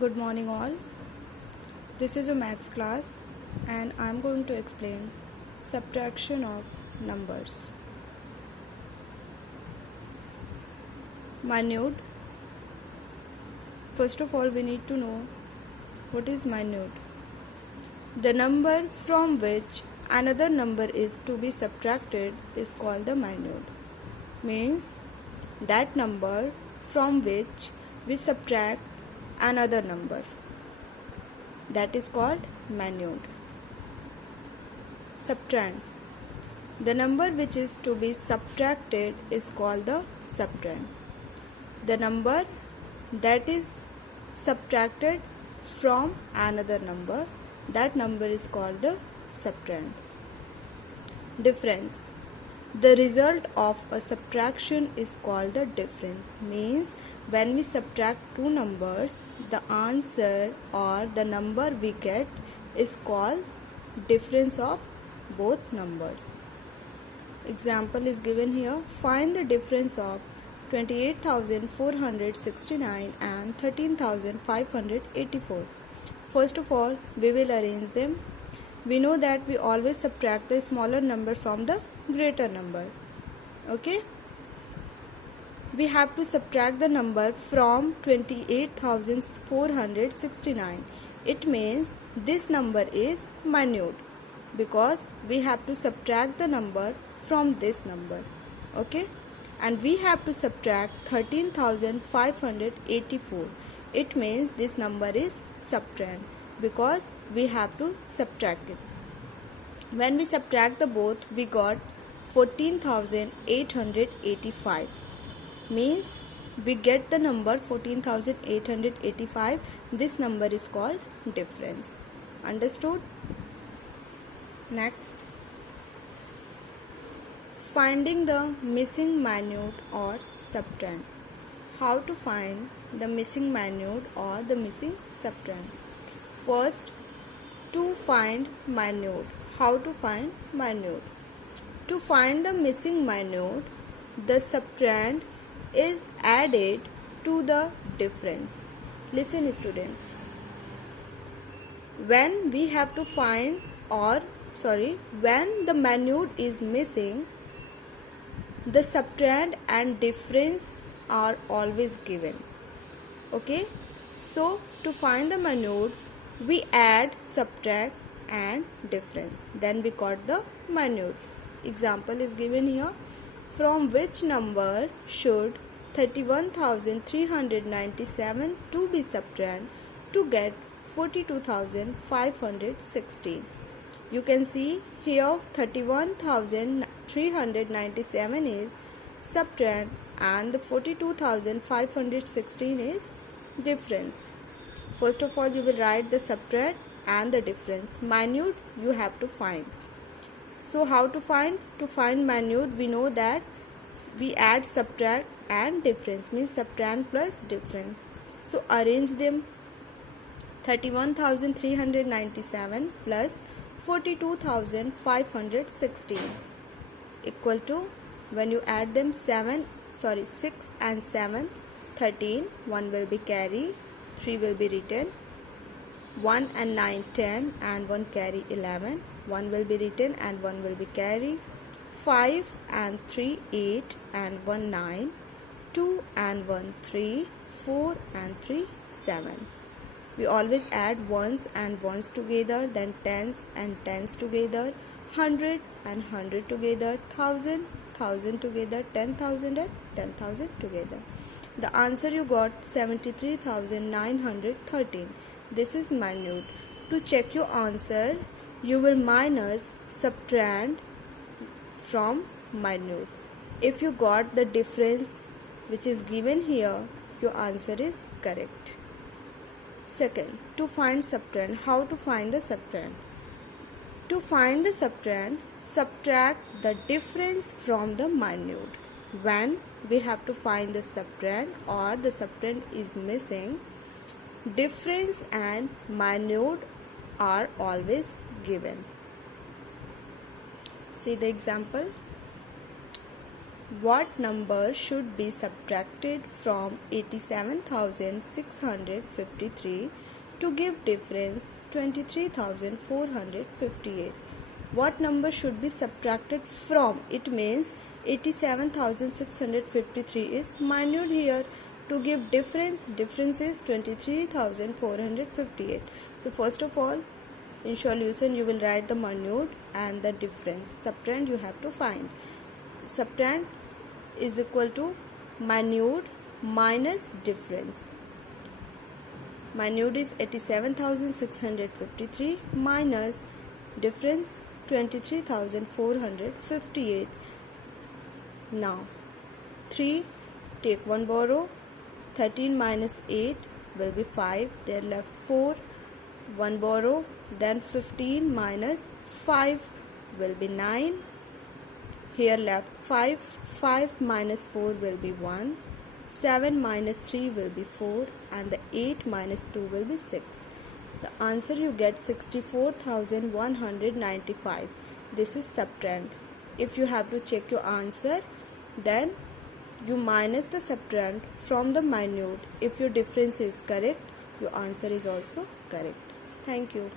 Good morning all. This is a maths class and I am going to explain subtraction of numbers. Minute. First of all we need to know what is minute. The number from which another number is to be subtracted is called the minute. Means that number from which we subtract another number, that is called minute. Subtrand. The number which is to be subtracted is called the subtrand. The number that is subtracted from another number, that number is called the subtrand. Difference. The result of a subtraction is called the difference. Means when we subtract two numbers, the answer or the number we get is called difference of both numbers. Example is given here. Find the difference of 28,469 and 13,584. First of all, we will arrange them. We know that we always subtract the smaller number from the greater number. Okay? We have to subtract the number from 28,469. It means this number is minute because we have to subtract the number from this number. Okay? And we have to subtract 13,584. It means this number is subtrand because we have to subtract it. When we subtract the both, we got 14,885. Means we get the number 14,885. This number is called difference. Understood? Next. Finding the missing minute or subtrand. How to find the missing minute or the missing subtrand? First, to find minute. How to find minute? To find the missing minute, the subtrand is added to the difference. Listen students. When we have to find when the minute is missing, the subtrand and difference are always given. Okay? So to find the minute, we add, subtract and difference. Then we got the minute. Example is given here. From which number should 31,397 to be subtracted to get 42,516? You can see here 31,397 is subtrand and the 42,516 is difference. First of all, you will write the subtrand and the difference. Minute you have to find. So how to find? To find minute, we know that we add, subtract and difference, means subtrand plus difference. So arrange them. 31,397 plus 42,516 equal to, when you add them 6 and 7, 13, 1 will be carry, 3 will be written, 1 and 9, 10 and 1 carry 11, 1 will be written and 1 will be carry, 5 and 3, 8 and 1, 9, 2 and 1, 3, 4 and 3, 7. We always add ones and ones together, then tens and tens together, 100 and 100 together, 1,000 together, 10,000 and 10,000 together. The answer you got 73,913. This is minute. To check your answer, you will minus subtrand from minute. If you got the difference which is given here, your answer is correct. Second, to find subtrand. How to find the subtrand? To find the subtrand, subtract the difference from the minute. When we have to find the subtrand or the subtrand is missing, difference and minute are always given. See the example. What number should be subtracted from 87,653 to give difference 23,458? What number should be subtracted from? It means 87,653 is minute here. To give difference is 23,458. So first of all, in solution you will write the minute and the difference. Subtrahend you have to find. Subtrahend is equal to minute minus difference. Minute is 87,653 minus difference 23,458. Now 3, take 1 borrow. 13 minus 8 will be 5. There left 4. 1 borrow. Then 15 minus 5 will be 9. Here left 5. 5 minus 4 will be 1. 7 minus 3 will be 4. And the 8 minus 2 will be 6. The answer you get 64,195. This is subtrahend. If you have to check your answer, then you minus the subtrahend from the minute. If your difference is correct, your answer is also correct. Thank you.